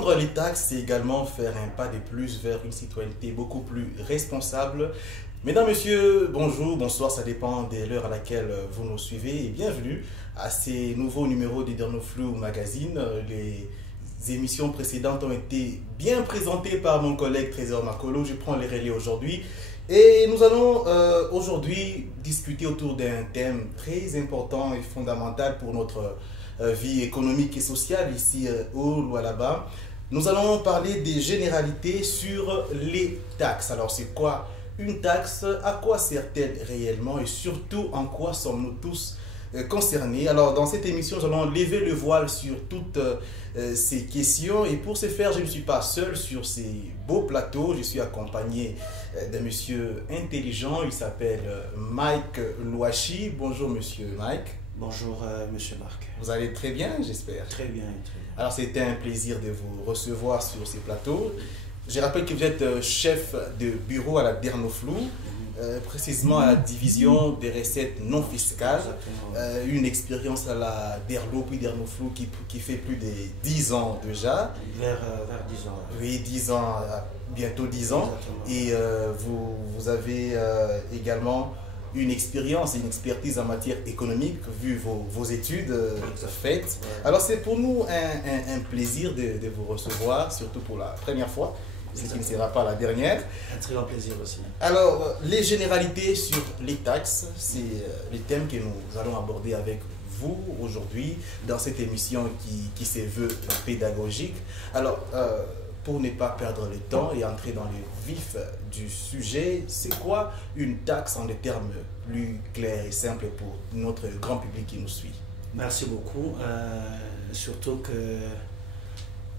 Rendre les taxes, c'est également faire un pas de plus vers une citoyenneté beaucoup plus responsable. Mesdames, Messieurs, bonjour, bonsoir, ça dépend de l'heure à laquelle vous nous suivez et bienvenue à ces nouveaux numéros de Dernoflou Magazine. Les émissions précédentes ont été bien présentées par mon collègue Trésor Makolo. Je prends les relais aujourd'hui et nous allons aujourd'hui discuter autour d'un thème très important et fondamental pour notre vie économique et sociale ici au Lualaba. Nous allons parler des généralités sur les taxes. Alors c'est quoi une taxe? À quoi sert-elle réellement? Et surtout en quoi sommes-nous tous concernés? Alors dans cette émission, nous allons lever le voile sur toutes ces questions. Et pour ce faire, je ne suis pas seul sur ces beaux plateaux. Je suis accompagné d'un monsieur intelligent. Il s'appelle Mike Louachi. Bonjour monsieur Mike. Bonjour monsieur Marc. Vous allez très bien, j'espère. Très bien, très bien. Alors c'était un plaisir de vous recevoir sur ces plateaux. Je rappelle que vous êtes chef de bureau à la Dernoflou, précisément à la division des recettes non fiscales. Une expérience à la Derlo puis Dernoflou qui fait plus de 10 ans déjà. Vers 10 ans. Oui, 10 ans, bientôt 10 ans. Exactement. Et vous avez également une expérience et une expertise en matière économique, vu vos études faites. Ouais. Alors c'est pour nous un plaisir de vous recevoir, surtout pour la première fois, ce qui ne sera pas la dernière. Un très grand plaisir aussi. Alors, les généralités sur les taxes, c'est les thèmes que nous allons aborder avec vous aujourd'hui dans cette émission qui se veut pédagogique. Alors, pour ne pas perdre le temps et entrer dans le vif du sujet, c'est quoi une taxe en des termes plus clairs et simples pour notre grand public qui nous suit? Merci beaucoup. Surtout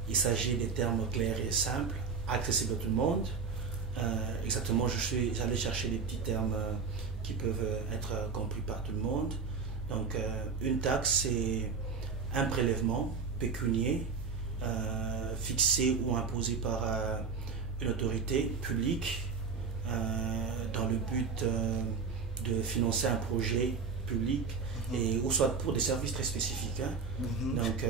qu'il s'agit des termes clairs et simples, accessibles à tout le monde. Exactement, j'allais chercher des petits termes qui peuvent être compris par tout le monde. Donc, une taxe, c'est un prélèvement pécunier fixé ou imposé par une autorité publique dans le but de financer un projet public et ou soit pour des services très spécifiques. Hein. Donc,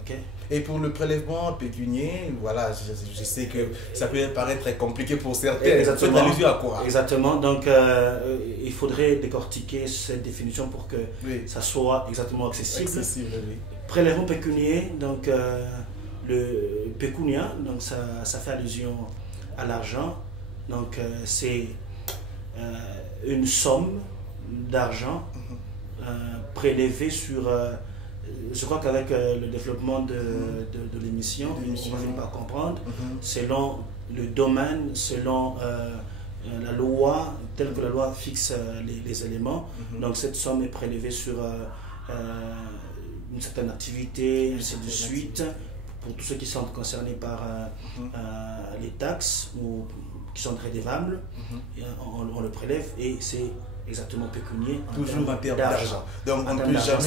ok. Et pour le prélèvement pécunier, voilà, je sais que ça peut paraître très compliqué pour certains. Exactement. Vous faites allusion à quoi? Exactement. Donc, il faudrait décortiquer cette définition pour que ça soit exactement accessible. Oui. Prélèvement pécunier, donc le pécunia, donc ça fait allusion à l'argent. Donc, c'est une somme d'argent prélevée sur... je crois qu'avec le développement de l'émission, on va finir par comprendre, selon le domaine, selon la loi, telle que la loi fixe les éléments. Donc cette somme est prélevée sur une certaine activité, ainsi de suite, pour tous ceux qui sont concernés par les taxes ou qui sont redevables. On le prélève et c'est exactement pécunier. Toujours en termes d'argent. Donc on ne peut jamais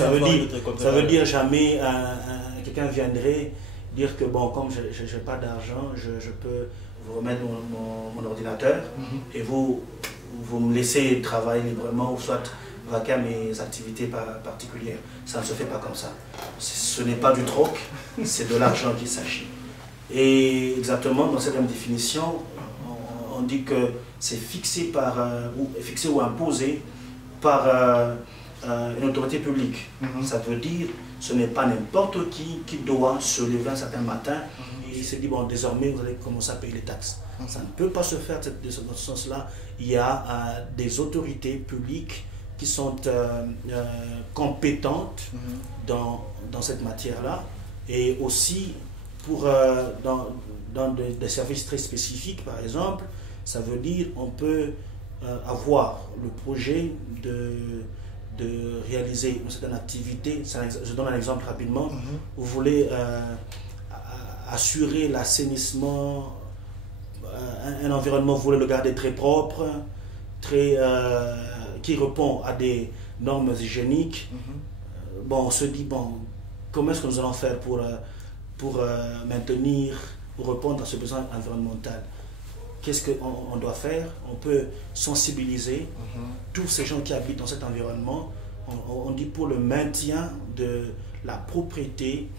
ça veut dire jamais quelqu'un viendrait dire que bon, comme je n'ai pas d'argent, je peux vous remettre mon ordinateur et vous me laissez travailler librement ou soit vaquer à mes activités particulières. Ça ne se fait pas comme ça. Ce n'est pas du troc, c'est de l'argent qu'il s'agit. Et exactement dans cette même définition, on dit que c'est fixé ou imposé par une autorité publique. Ça veut dire que ce n'est pas n'importe qui doit se lever un certain matin et il se dit bon, désormais vous allez commencer à payer les taxes. Ça ne peut pas se faire de ce sens-là. Il y a des autorités publiques qui sont compétentes dans cette matière-là et aussi pour dans des services très spécifiques, par exemple. Ça veut dire qu'on peut avoir le projet de réaliser une certaine activité. Je donne un exemple rapidement. Vous voulez assurer l'assainissement, un environnement, vous voulez le garder très propre, qui répond à des normes hygiéniques. Bon, on se dit, bon, comment est-ce que nous allons faire pour maintenir, pour répondre à ce besoin environnemental? Qu'est-ce qu'on doit faire? On peut sensibiliser tous ces gens qui habitent dans cet environnement on dit pour le maintien de la propriété,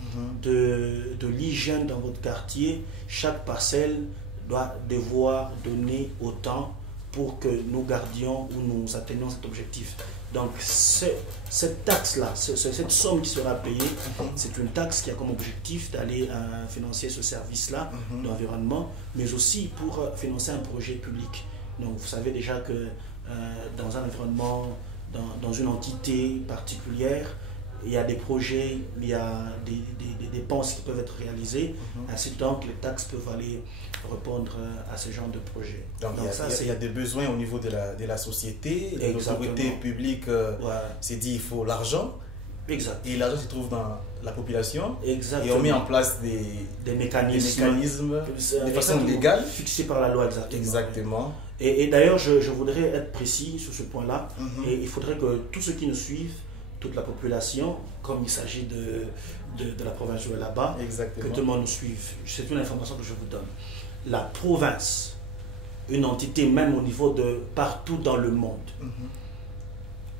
de l'hygiène dans votre quartier, chaque parcelle doit devoir donner autant pour que nous gardions ou nous atteignions cet objectif. Donc cette taxe-là, cette somme qui sera payée, c'est une taxe qui a comme objectif d'aller financer ce service-là d'environnement, mais aussi pour financer un projet public. Donc vous savez déjà que dans un environnement, dans une entité particulière, il y a des projets, il y a des dépenses qui peuvent être réalisées, ainsi donc les taxes peuvent aller répondre à ce genre de projet. Donc il y a des besoins au niveau de la société, l'autorité publique s'est dit il faut l'argent, et l'argent se trouve dans la population, et on met en place des mécanismes de façon légale. Fixés par la loi, exactement. Et d'ailleurs, je voudrais être précis sur ce point-là, et il faudrait que tous ceux qui nous suivent, toute la population, comme il s'agit de la province de là-bas, que tout le monde nous suive. C'est une information que je vous donne. La province, une entité même au niveau de partout dans le monde,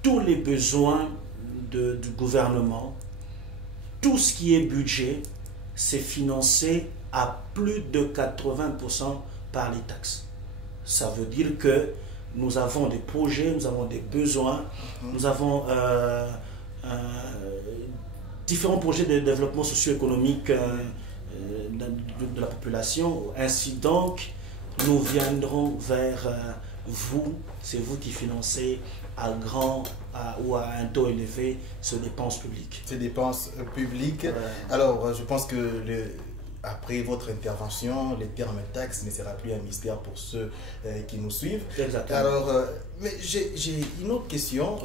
tous les besoins du gouvernement, tout ce qui est budget, c'est financé à plus de 80% par les taxes. Ça veut dire que nous avons des projets, nous avons des besoins, nous avons différents projets de développement socio-économique de la population. Ainsi donc, nous viendrons vers vous, c'est vous qui financez à grand ou à un taux élevé ces dépenses publiques. Ces dépenses publiques. Alors, je pense que après votre intervention, le terme taxe ne sera plus un mystère pour ceux qui nous suivent. Exactement. Alors, mais j'ai une autre question.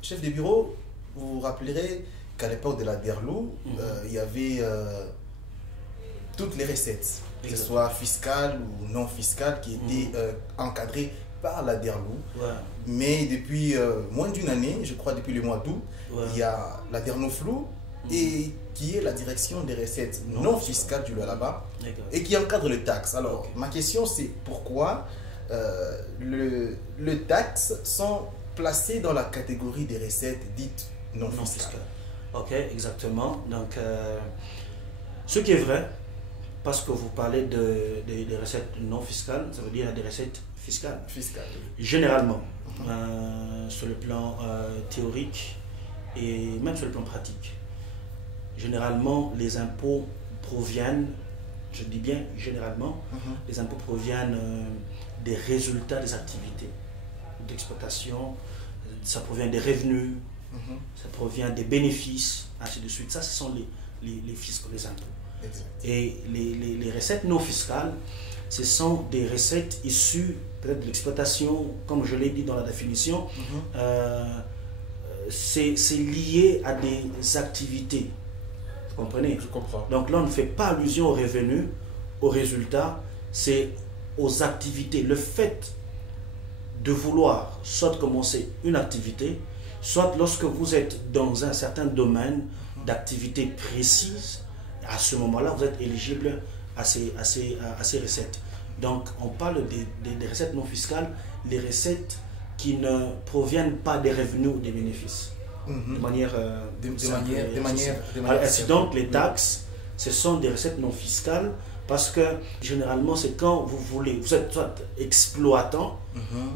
Chef de bureau, vous vous rappellerez qu'à l'époque de la DERLU, il y avait toutes les recettes, que ce soit fiscales ou non fiscales, qui étaient encadrées par la DERLU. Mais depuis moins d'une année, je crois depuis le mois d'août, il y a la DERNOFLU, et qui est la direction des recettes non fiscales du là-bas, et qui encadre les taxes. Alors, ma question c'est pourquoi les taxes sont placées dans la catégorie des recettes dites non fiscales. Ok, exactement. Donc, ce qui est vrai, parce que vous parlez des recettes non fiscales, ça veut dire des recettes fiscales. Généralement, sur le plan théorique et même sur le plan pratique. Généralement, les impôts proviennent, je dis bien généralement, les impôts proviennent des résultats des activités d'exploitation, ça provient des revenus, ça provient des bénéfices, ainsi de suite. Ça, ce sont les fiscaux, les impôts. Exact. Et les recettes non fiscales, ce sont des recettes issues peut-être de l'exploitation, comme je l'ai dit dans la définition, c'est lié à des activités. Vous comprenez? Je comprends. Donc là, on ne fait pas allusion aux revenus, aux résultats, c'est aux activités. Le fait de vouloir soit commencer une activité, soit lorsque vous êtes dans un certain domaine d'activité précise, à ce moment-là, vous êtes éligible à ces recettes. Donc, on parle des recettes non fiscales, les recettes qui ne proviennent pas des revenus ou des bénéfices. De manière ainsi donc, les taxes, ce sont des recettes non fiscales parce que généralement, c'est quand vous êtes soit exploitant,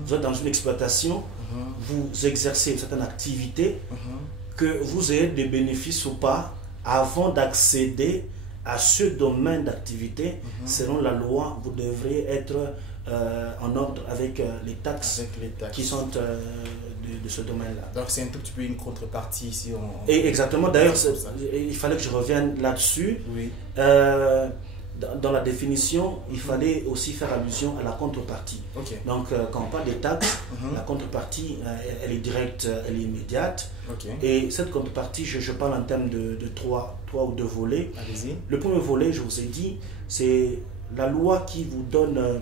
vous êtes dans une exploitation, vous exercez une certaine activité, que vous ayez des bénéfices ou pas, avant d'accéder à ce domaine d'activité, selon la loi, vous devrez être en ordre avec les taxes qui sont de ce domaine-là. Donc c'est un tout petit peu une contrepartie ici. Et exactement, d'ailleurs, il fallait que je revienne là-dessus. Oui. Dans la définition, il fallait aussi faire allusion à la contrepartie. Donc, quand on parle des taxes, la contrepartie, elle est directe, elle est immédiate. Et cette contrepartie, je parle en termes de trois ou deux volets. Allez-y. Le premier volet, je vous ai dit, c'est la loi qui vous donne,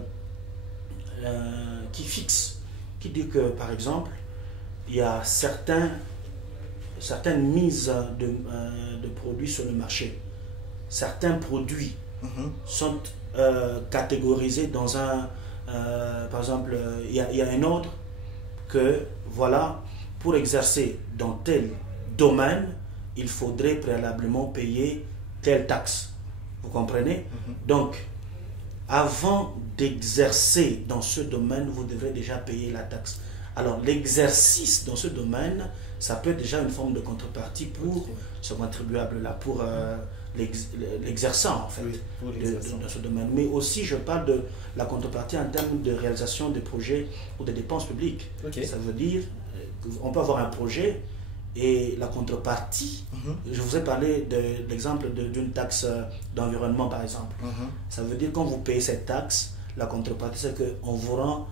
qui fixe, qui dit que, par exemple, il y a certaines mises de produits sur le marché. Certains produits sont catégorisés dans un... par exemple, il y a un ordre que, voilà, pour exercer dans tel domaine, il faudrait préalablement payer telle taxe. Vous comprenez? Donc, avant d'exercer dans ce domaine, vous devrez déjà payer la taxe. Alors, l'exercice dans ce domaine, ça peut être déjà une forme de contrepartie pour ce contribuable-là, pour l'exerçant en fait, dans ce domaine. Mais aussi, je parle de la contrepartie en termes de réalisation de projets ou de dépenses publiques. Ça veut dire qu'on peut avoir un projet et la contrepartie, je vous ai parlé de l'exemple d'une taxe d'environnement par exemple. Ça veut dire quand vous payez cette taxe, la contrepartie c'est qu'on vous rend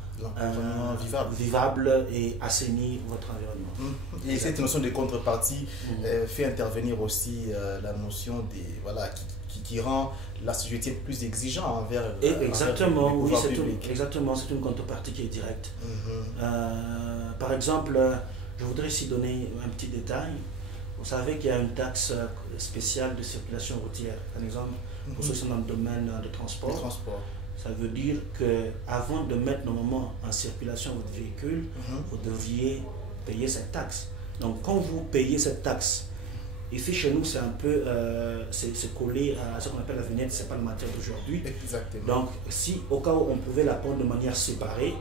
vivable et assainit votre environnement. Et cette notion de contrepartie fait intervenir aussi la notion qui rend la société plus exigeante envers exactement, oui, exactement, c'est une contrepartie qui est directe. Par exemple, je voudrais ici donner un petit détail. Vous savez qu'il y a une taxe spéciale de circulation routière, par exemple, pour ceux qui sont dans le domaine de transport. Ça veut dire qu'avant de mettre normalement en circulation votre véhicule, vous deviez payer cette taxe. Donc quand vous payez cette taxe, ici chez nous c'est un peu c'est collé à ce qu'on appelle la vignette, c'est pas la matière d'aujourd'hui. Donc si au cas où on pouvait la prendre de manière séparée,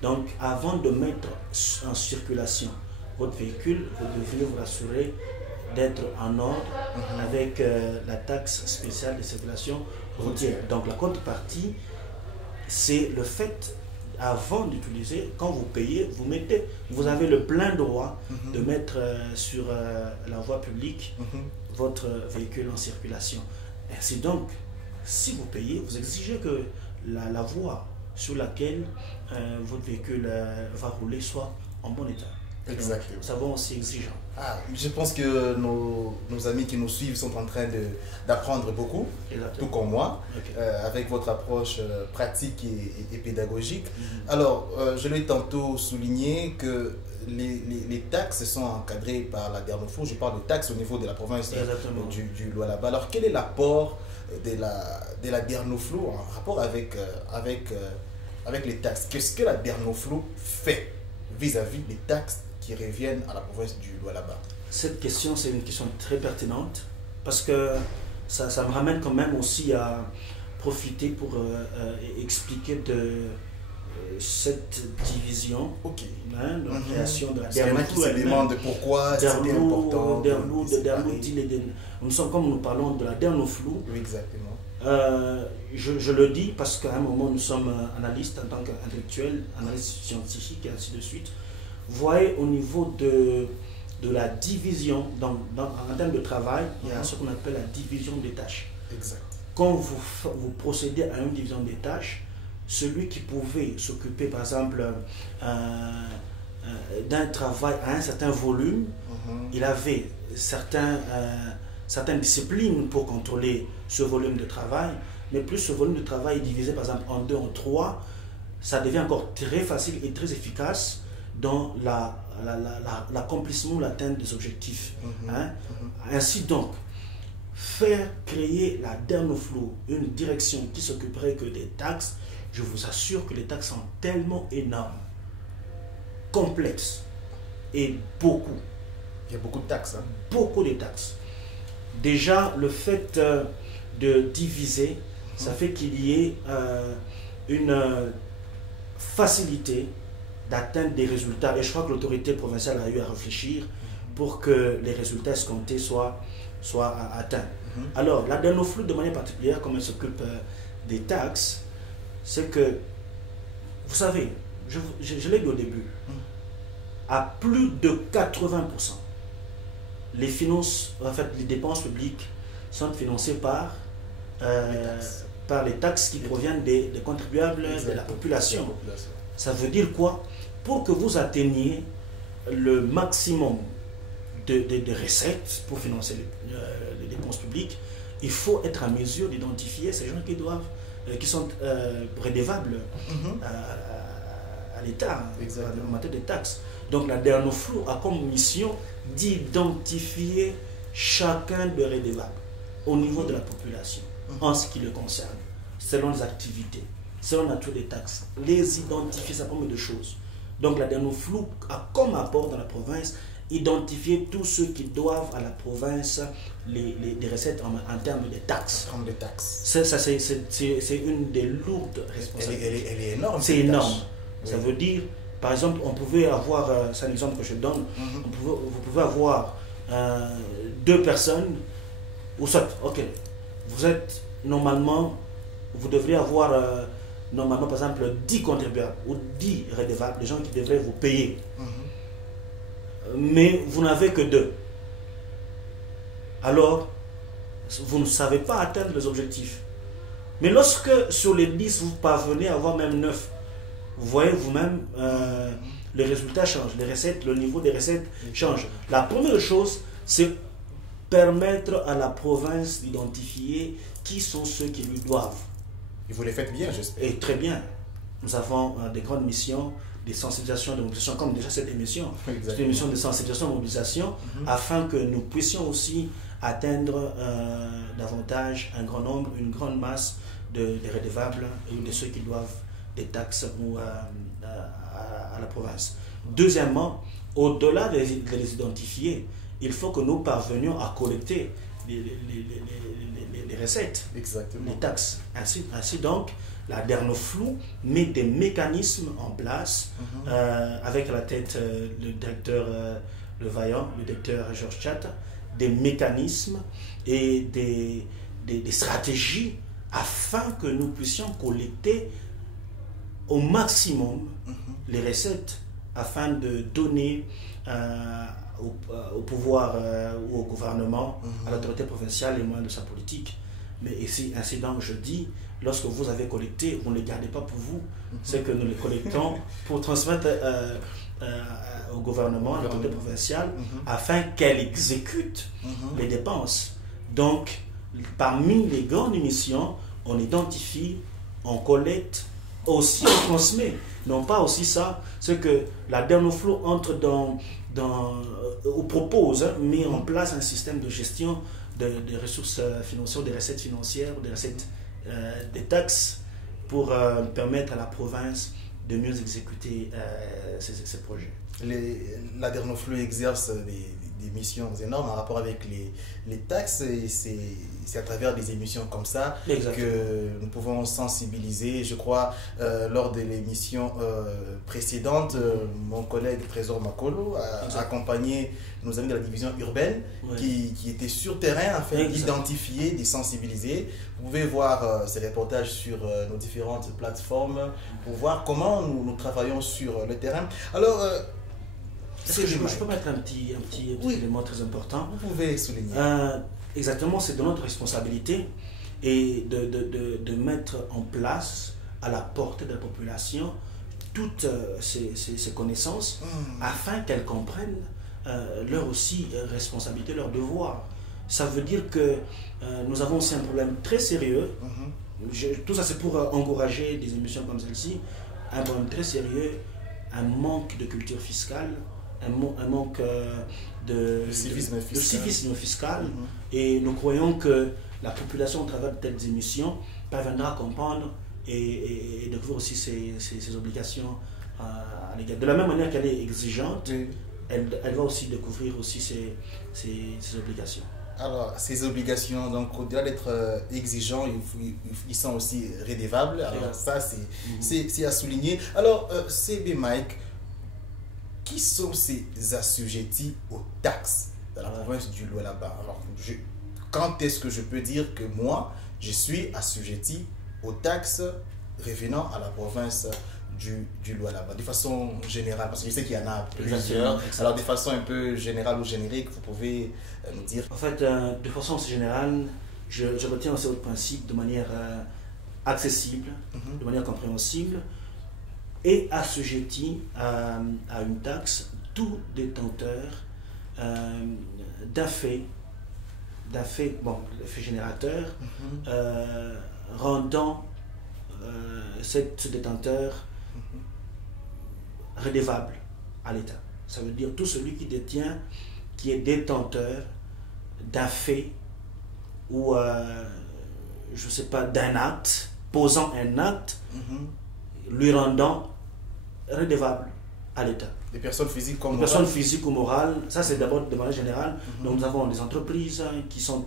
donc avant de mettre en circulation votre véhicule, vous deviez vous rassurer d'être en ordre avec la taxe spéciale de circulation routière. Donc la contrepartie, c'est le fait, avant d'utiliser, quand vous payez, vous avez le plein droit de mettre sur la voie publique votre véhicule en circulation. Ainsi donc, si vous payez, vous exigez que la voie sur laquelle votre véhicule va rouler soit en bon état. Exactement. Nous sommes aussi exigeants. Je pense que nos amis qui nous suivent sont en train d'apprendre beaucoup, tout comme moi, avec votre approche pratique et pédagogique. Alors, je l'ai tantôt souligné que les taxes sont encadrées par la Dernoflo. Je parle de taxes au niveau de la province du Lualaba. Alors, quel est l'apport de la Dernoflo en rapport avec les taxes? Qu'est-ce que la Dernoflo fait vis-à-vis des taxes qui reviennent à la province du Lualaba? Cette question, c'est une question très pertinente parce que ça me ramène quand même aussi à profiter pour expliquer de cette division de la création de la Dernoflo. Qui se demandent pourquoi c'était important. Nous sommes, comme nous parlons de la Dernoflo. Oui, exactement. Je le dis parce qu'à un moment, nous sommes analystes en tant qu'intellectuels, analystes scientifiques et ainsi de suite. Vous voyez, au niveau de la division, en termes de travail, il y a ce qu'on appelle la division des tâches. Exact. Quand vous procédez à une division des tâches, celui qui pouvait s'occuper, par exemple, d'un travail à un certain volume, il avait certaines disciplines pour contrôler ce volume de travail, mais plus ce volume de travail est divisé, par exemple, en 2, en 3, ça devient encore très facile et très efficace dans l'accomplissement, l'atteinte des objectifs. Ainsi donc, faire créer la Dernoflo, une direction qui s'occuperait que des taxes, je vous assure que les taxes sont tellement énormes, complexes et beaucoup. Il y a beaucoup de taxes. Beaucoup de taxes. Déjà, le fait de diviser, ça fait qu'il y ait une facilité d'atteindre des résultats. Et je crois que l'autorité provinciale a eu à réfléchir pour que les résultats escomptés soient atteints. Alors, la Dernoflo, de manière particulière, comme elle s'occupe des taxes, c'est que, vous savez, je l'ai dit au début, à plus de 80%, les finances, en fait, les dépenses publiques sont financées par les taxes qui proviennent des contribuables de la population. Ça veut dire quoi? Pour que vous atteigniez le maximum de recettes pour financer les dépenses publiques, il faut être en mesure d'identifier ces gens qui sont redevables à l'État en matière de taxes. Donc la Dernoflo a comme mission d'identifier chacun de redevables au niveau de la population en ce qui le concerne, selon les activités, selon la nature des taxes, les identifier, ça permet de choses. Donc la DENOFLU a comme apport dans la province identifier tous ceux qui doivent à la province les recettes en termes de taxes. Comme des taxes. C'est une des lourdes responsabilités. Elle est énorme. C'est énorme. Oui. Ça veut dire, par exemple, on pouvait avoir, c'est un exemple que je donne, vous pouvez avoir 2 personnes, ou soit, ok, vous êtes normalement, vous devriez avoir normalement par exemple 10 contribuables ou 10 redevables, les gens qui devraient vous payer. Mais vous n'avez que 2. Alors, vous ne savez pas atteindre les objectifs. Mais lorsque sur les 10, vous parvenez à avoir même 9, vous voyez vous-même, les résultats changent, les recettes, le niveau des recettes change. La première chose, c'est permettre à la province d'identifier qui sont ceux qui lui doivent. Et vous les faites bien, j'espère. Et très bien. Nous avons des grandes missions, des sensibilisations, de mobilisation, comme déjà cette émission. C'est une émission de sensibilisation et mobilisation, afin que nous puissions aussi atteindre davantage un grand nombre, une grande masse des redevables et de ceux qui doivent des taxes ou à la province. Deuxièmement, au-delà de les identifier, il faut que nous parvenions à collecter les recettes, les taxes. Ainsi donc, la DENOFLU met des mécanismes en place, avec à la tête le directeur Le Vaillant, le directeur Georges Tchata, des mécanismes et des stratégies afin que nous puissions collecter au maximum les recettes afin de donner au pouvoir ou au gouvernement, à l'autorité provinciale les moyens de sa politique. Mais ici, ainsi donc, je dis, lorsque vous avez collecté, vous ne les gardez pas pour vous, c'est que nous les collectons pour transmettre au gouvernement, à l'autorité provinciale, afin qu'elle exécute les dépenses. Donc, parmi les grandes missions, on identifie, on collecte, aussi on transmet. Non pas aussi ça, c'est que la DENOFLU entre ou propose, met en place un système de gestion des ressources financières, des recettes financières, des recettes des taxes pour permettre à la province de mieux exécuter ces projets. La DENOFLU exerce des missions énormes en rapport avec les taxes et c'est à travers des émissions comme ça que nous pouvons sensibiliser. Je crois, lors de l'émission précédente, mon collègue Trésor Makolo a accompagné nos amis de la division urbaine qui étaient sur terrain afin d'identifier, de sensibiliser. Vous pouvez voir ces reportages sur nos différentes plateformes pour voir comment nous travaillons sur le terrain. Alors, je peux mettre un petit élément très important. Vous pouvez souligner. Exactement, c'est de notre responsabilité et de mettre en place à la portée de la population toutes ces connaissances afin qu'elles comprennent leur aussi responsabilité, leur devoir. Ça veut dire que nous avons aussi un problème très sérieux. Tout ça c'est pour encourager des émissions comme celle-ci. Un problème très sérieux, un manque de culture fiscale, un manque de civisme fiscal. Et nous croyons que la population, au travers de telles émissions, parviendra à comprendre et découvrir aussi ses obligations à l'égard. De la même manière qu'elle est exigeante, elle va aussi découvrir aussi ses obligations. Alors, ces obligations, donc au-delà d'être exigeants, ils sont aussi redevables. Alors, ça, c'est à souligner. Alors, CB Mike, qui sont ces assujettis aux taxes dans la province du Lualaba? Alors, quand est-ce que je peux dire que moi, je suis assujetti aux taxes revenant à la province du Lualaba, de façon générale, parce que je sais qu'il y en a plusieurs. Alors, de façon un peu générale ou générique, vous pouvez nous dire? En fait, de façon générale, je retiens aussi votre principe de manière accessible, de manière compréhensible, et assujetti à une taxe tout détenteur d'un fait générateur, rendant ce détenteur redevable à l'État. Ça veut dire tout celui qui est détenteur d'un fait ou je ne sais pas, d'un acte, posant un acte, lui rendant redevable à l'État. Des personnes physiques comme morales. Personnes physiques ou morales, ça c'est d'abord de manière générale. Donc nous avons des entreprises qui sont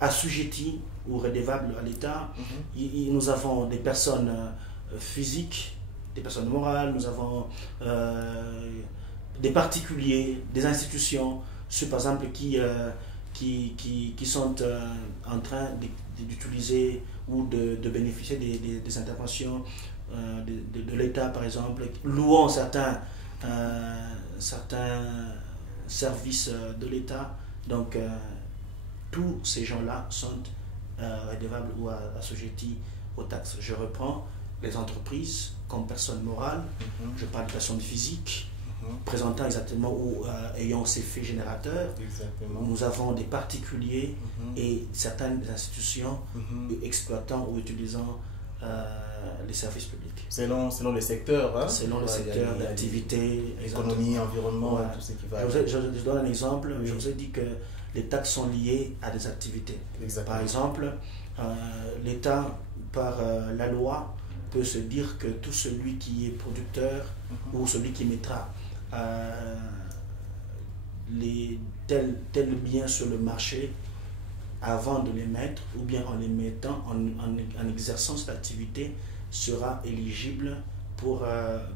assujetties ou redevables à l'État. Nous avons des personnes physiques, des personnes morales, nous avons des particuliers, des institutions, ceux par exemple qui sont en train d'utiliser ou de bénéficier des interventions de l'État, par exemple, louant certains services de l'État. Donc, tous ces gens-là sont redevables ou assujettis aux taxes. Je reprends les entreprises comme personnes morales, je parle de personnes physiques, présentant exactement ou ayant ces faits générateurs. Exactement. Nous avons des particuliers et certaines institutions exploitant ou utilisant les services publics. Selon les secteurs. Hein? Selon les secteurs d'activité. Économie, environnement, tout ce qui va. Je donne un exemple. Je vous ai dit que les taxes sont liées à des activités. Exactement. Par exemple, l'État, par la loi, peut se dire que tout celui qui est producteur ou celui qui mettra tels biens sur le marché avant de les mettre ou bien en les mettant, en exerçant cette activité, sera éligible pour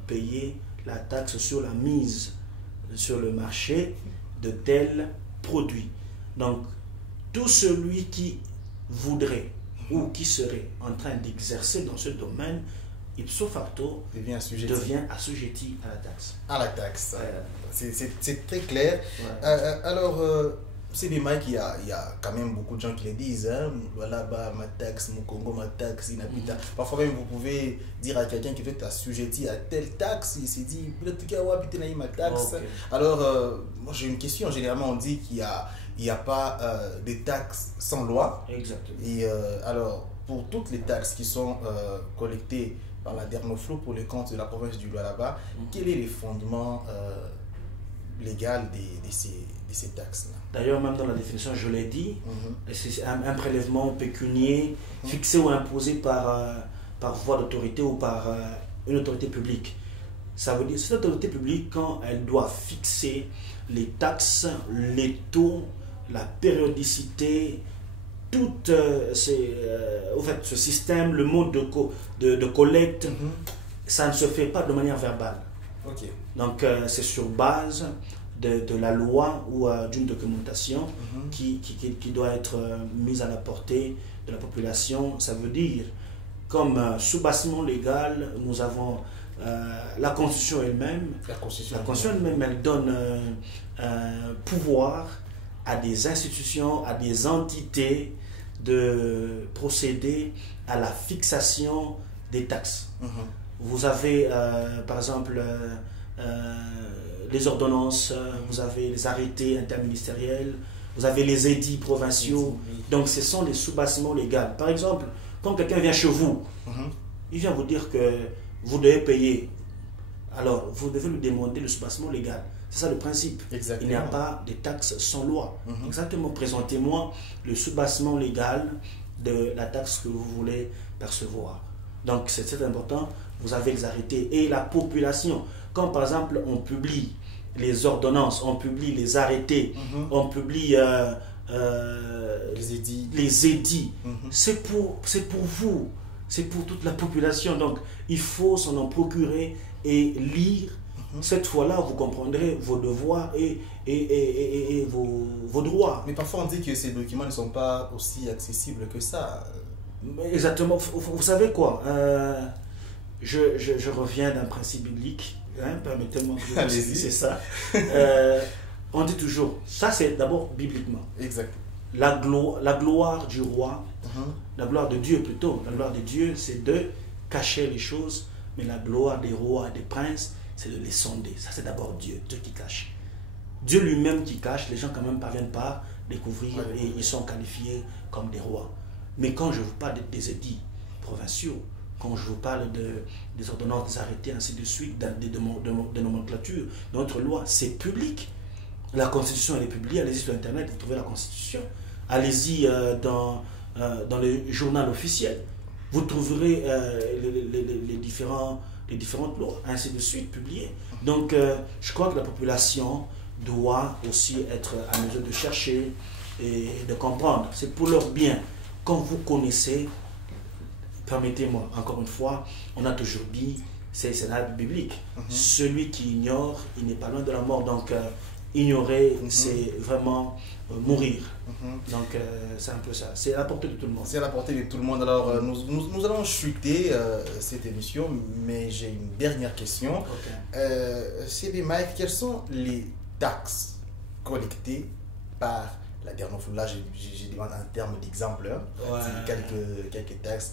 payer la taxe sur la mise sur le marché de tels produits. Donc, tout celui qui voudrait ou qui serait en train d'exercer dans ce domaine, ipso facto, devient assujetti à la taxe. À la taxe. C'est très clair. Ouais. Alors, c'est des mails qu'il y a quand même beaucoup de gens qui le disent. Hein? Voilà, bah, ma taxe, mon Congo, ma taxe, inhabita. Parfois même, vous pouvez dire à quelqu'un qui est assujetti à telle taxe, il s'est dit, ma taxe. Okay. Alors, moi j'ai une question. Généralement, on dit qu'il n'y a pas de taxes sans loi. Exactement. Et alors, pour toutes les taxes qui sont collectées par la Dernoflo pour les comptes de la province du Lualaba, quel est le fondement légal de ces taxes-là? D'ailleurs, même dans la définition, je l'ai dit, c'est un prélèvement pécunier fixé ou imposé par voie d'autorité ou par une autorité publique. Ça veut dire, cette autorité publique, quand elle doit fixer les taxes, les taux, la périodicité, tout ce système, le mode de collecte, ça ne se fait pas de manière verbale. Okay. Donc, c'est sur base de la loi ou d'une documentation qui doit être mise à la portée de la population. Ça veut dire, comme sous-bassement légal, nous avons la Constitution elle-même. La Constitution elle-même, elle donne pouvoir à des institutions, à des entités de procéder à la fixation des taxes. Vous avez, par exemple, les ordonnances, vous avez les arrêtés interministériels, vous avez les édits provinciaux. Donc, ce sont les sous-bassements légaux. Par exemple, quand quelqu'un vient chez vous, il vient vous dire que vous devez payer. Alors, vous devez lui demander le sous-bassement légal. C'est ça le principe. Exactement. Il n'y a pas de taxe sans loi. Exactement. Présentez-moi le sous-bassement légal de la taxe que vous voulez percevoir. Donc, c'est très important. Vous avez les arrêtés et la population. Quand, par exemple, on publie les ordonnances, on publie les arrêtés, on publie les édits, c'est pour vous, c'est pour toute la population. Donc, il faut s'en en procurer et lire. Cette fois-là, vous comprendrez vos devoirs et vos droits. Mais parfois, on dit que ces documents ne sont pas aussi accessibles que ça. Exactement. Vous savez quoi, je reviens d'un principe biblique. Permettez-moi de dire c'est ça. On dit toujours, ça c'est d'abord bibliquement. Exact. La gloire du roi, la gloire de Dieu plutôt, la gloire de Dieu c'est de cacher les choses, mais la gloire des rois et des princes c'est de les sonder. Ça c'est d'abord Dieu qui cache. Dieu lui-même qui cache, les gens quand même parviennent pas découvrir et ils sont qualifiés comme des rois. Mais quand je vous parle des édits provinciaux, quand je vous parle des ordonnances, des arrêtés, ainsi de suite, de nomenclature, de notre loi, c'est public. La Constitution, elle est publiée, allez-y sur Internet, vous trouvez la Constitution. Allez-y dans le journal officiel. Vous trouverez les différents les différentes lois, ainsi de suite, publiées. Donc, je crois que la population doit aussi être à mesure de chercher et de comprendre. C'est pour leur bien. Quand vous connaissez, permettez-moi, encore une fois, on a toujours dit, c'est la biblique. Celui qui ignore, il n'est pas loin de la mort. Donc, ignorer, c'est vraiment mourir. Donc, c'est un peu ça. C'est à la portée de tout le monde. C'est à la portée de tout le monde. Alors, nous allons chuter cette émission, mais j'ai une dernière question. CB Mike, quelles sont les taxes collectées par la Dernoflou? Là, je demande en termes d'exemple. Quelques taxes.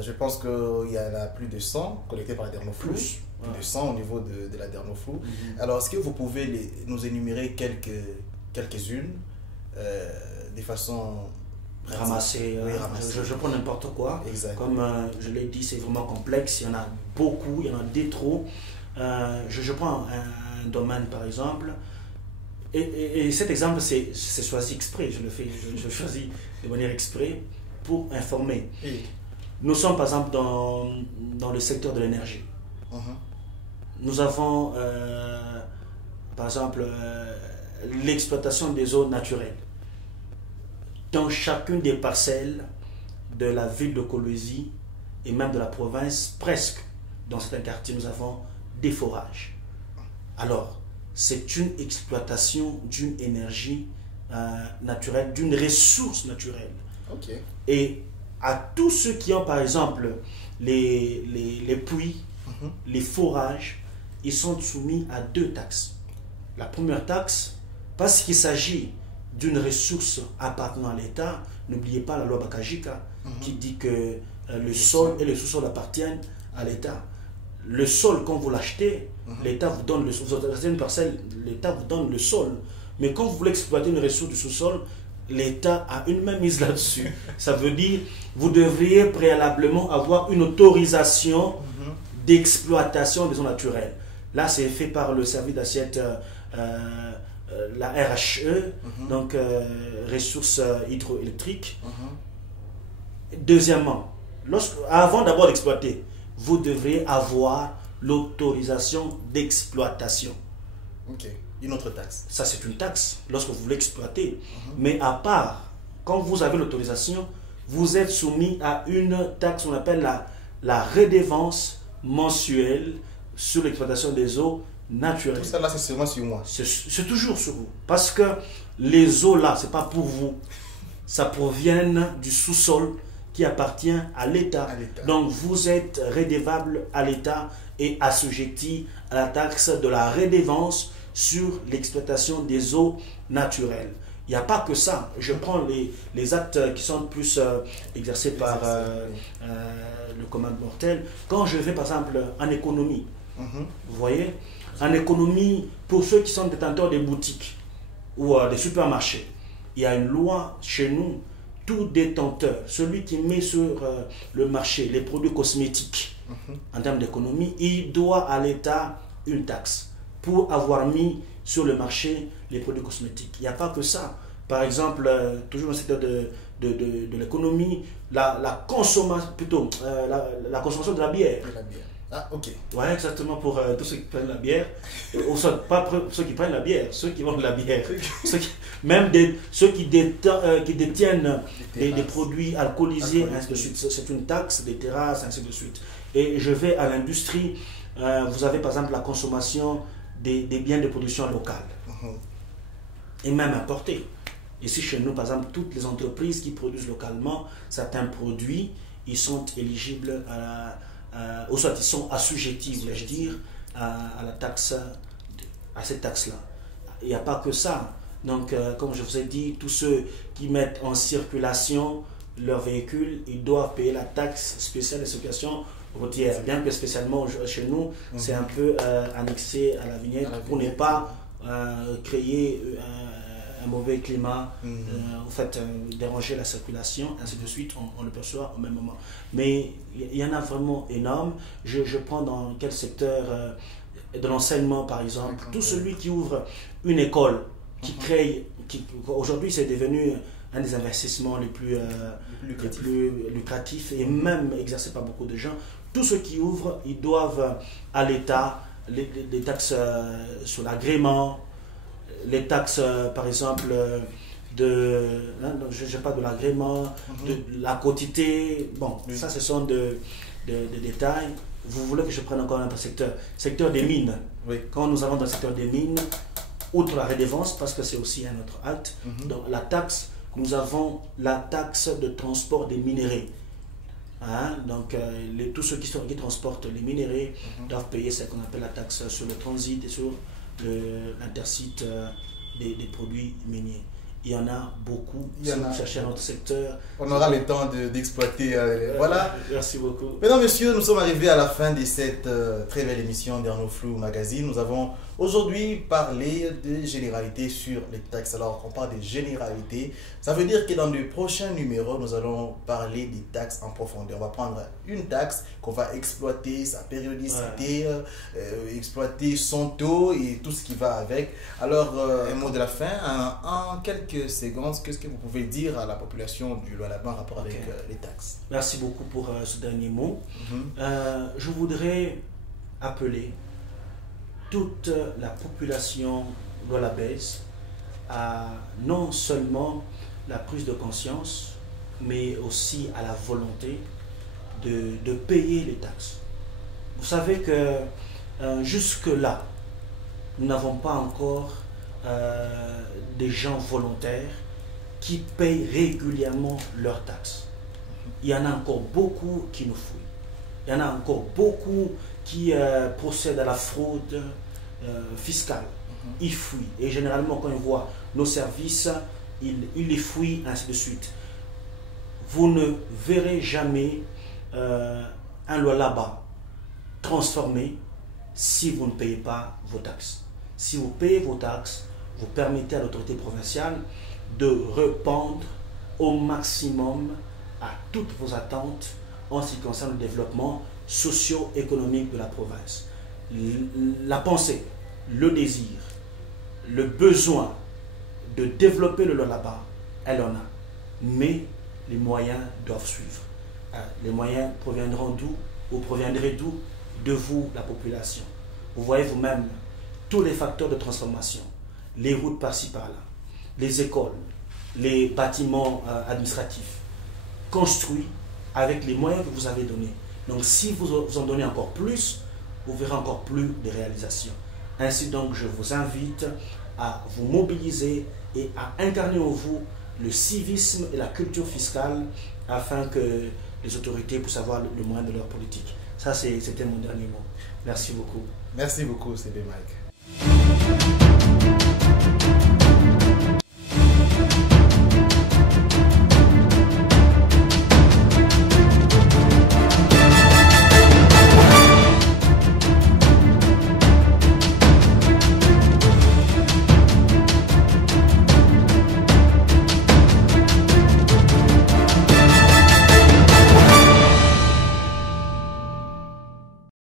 Je pense qu'il y en a plus de 100 collectées par la Dernoflou. Plus de 100 au niveau de la Dernoflou. Alors, est-ce que vous pouvez nous énumérer quelques-unes de façon ramasser? Je prends n'importe quoi. Exact. Comme je l'ai dit, c'est vraiment complexe. Il y en a beaucoup, il y en a des trop. Je prends un domaine par exemple. Et cet exemple, c'est choisi exprès. Je choisis de manière exprès pour informer. Nous sommes par exemple dans le secteur de l'énergie. Nous avons par exemple l'exploitation des eaux naturelles. Dans chacune des parcelles de la ville de Kolwezi et même de la province, presque dans certains quartiers, nous avons des forages. Alors, c'est une exploitation d'une énergie naturelle, d'une ressource naturelle. Et à tous ceux qui ont par exemple les puits, les forages, ils sont soumis à 2 taxes. La première taxe, parce qu'il s'agit d'une ressource appartenant à l'État, n'oubliez pas la loi Bakajika qui dit que le sol et le sous-sol appartiennent à l'État. Le sol, quand vous l'achetez, l'État vous donne le sol. Vous achetez une parcelle, l'État vous donne le sol. Mais quand vous voulez exploiter une ressource du sous-sol, l'État a une même mise là-dessus. Ça veut dire vous devriez préalablement avoir une autorisation d'exploitation des eaux naturelles. Là, c'est fait par le service d'assiette, la RHE, donc ressources hydroélectriques. Deuxièmement, avant d'abord d'exploiter, vous devriez avoir l'autorisation d'exploitation. Une autre taxe. Ça, c'est une taxe lorsque vous voulez exploiter. Mais à part, quand vous avez l'autorisation, vous êtes soumis à une taxe qu'on appelle la redevance mensuelle sur l'exploitation des eaux naturelles. Tout ça là, c'est seulement sur moi. C'est toujours sur vous. Parce que les eaux là, ce n'est pas pour vous. Ça provient du sous-sol qui appartient à l'État. Donc vous êtes redevable à l'État et assujetti à la taxe de la redevance sur l'exploitation des eaux naturelles. Il n'y a pas que ça. Je prends les actes qui sont plus exercés par le commun mortel. Quand je vais par exemple en économie, vous voyez, en économie, pour ceux qui sont détenteurs des boutiques ou des supermarchés, il y a une loi chez nous. Tout détenteur, celui qui met sur le marché les produits cosmétiques en termes d'économie, il doit à l'État une taxe pour avoir mis sur le marché les produits cosmétiques. Il n'y a pas que ça. Par exemple, toujours dans le secteur de l'économie, la consommation de la bière. Ah, ok. Ouais, exactement, pour tous ceux qui prennent la bière. Ou soit, pas ceux qui prennent la bière, ceux qui vendent la bière. Même ceux qui détiennent des produits alcoolisés, ainsi de suite. C'est une taxe, des terrasses, ainsi de suite. Et je vais à l'industrie, vous avez par exemple la consommation des biens de production locale. Et même importés. Ici chez nous, par exemple, toutes les entreprises qui produisent localement certains produits, ils sont éligibles ou soit ils sont assujettis, voulais-je dire, à la taxe, à cette taxe-là. Il n'y a pas que ça. Donc, comme je vous ai dit, tous ceux qui mettent en circulation leur véhicule, ils doivent payer la taxe spéciale de circulation routière. Bien que spécialement chez nous, c'est un peu annexé à la vignette pour ne pas créer un mauvais climat, en fait, déranger la circulation, ainsi de suite, on le perçoit au même moment. Mais il y en a vraiment énorme. Je prends dans quel secteur de l'enseignement, par exemple, tout celui qui ouvre une école, qui crée, aujourd'hui c'est devenu un des investissements les plus lucratifs et même exercé par beaucoup de gens. tous ceux qui ouvrent, ils doivent à l'État les taxes sur l'agrément, les taxes par exemple je pas de l'agrément, de la quotité. Bon, ça ce sont des détails. Vous voulez que je prenne encore un secteur des mines. Oui. Quand nous allons dans le secteur des mines, outre la redevance, parce que c'est aussi un autre acte, donc la taxe, nous avons la taxe de transport des minéraux. Donc tous ceux qui transportent les minéraux doivent payer ce qu'on appelle la taxe sur le transit et sur l'intercite des produits miniers. Il y en a beaucoup. Si vous cherchez un autre secteur, on aura le temps d'exploiter. Voilà. Merci beaucoup. Mesdames, Messieurs, nous sommes arrivés à la fin de cette très belle émission d'Ernouh Flou Magazine. Nous avons aujourd'hui parlé de généralités sur les taxes. Alors, on parle de généralités. Ça veut dire que dans les prochains numéros, nous allons parler des taxes en profondeur. On va prendre une taxe qu'on va exploiter, sa périodicité, exploiter son taux et tout ce qui va avec. Alors, un mot de la fin. En quelques secondes, qu'est-ce que vous pouvez dire à la population du Lualaba en rapport avec les taxes? Merci beaucoup pour ce dernier mot. Je voudrais appeler toute la population lualabaise à non seulement la prise de conscience, mais aussi à la volonté de payer les taxes. Vous savez que jusque-là, nous n'avons pas encore des gens volontaires qui payent régulièrement leurs taxes. Il y en a encore beaucoup qui nous fouillent. Il y en a encore beaucoup qui procèdent à la fraude fiscale. Ils fouillent. Et généralement, quand ils voient nos services, ils les fouillent, ainsi de suite. Vous ne verrez jamais un Lualaba transformé si vous ne payez pas vos taxes. Si vous payez vos taxes, vous permettez à l'autorité provinciale de répondre au maximum à toutes vos attentes en ce qui concerne le développement socio-économique de la province. La pensée, le désir, le besoin de développer le Lualaba, elle en a. Mais les moyens doivent suivre. Les moyens proviendront d'où? Ou proviendraient d'où? De vous, la population. Vous voyez vous-même tous les facteurs de transformation, les routes par-ci par-là, les écoles, les bâtiments administratifs, construits avec les moyens que vous avez donnés. Donc si vous en donnez encore plus, vous verrez encore plus de réalisations. Ainsi donc, je vous invite à vous mobiliser et à incarner en vous le civisme et la culture fiscale afin que les autorités puissent avoir le moyen de leur politique. Ça, c'était mon dernier mot. Merci beaucoup. Merci beaucoup, CB Mike.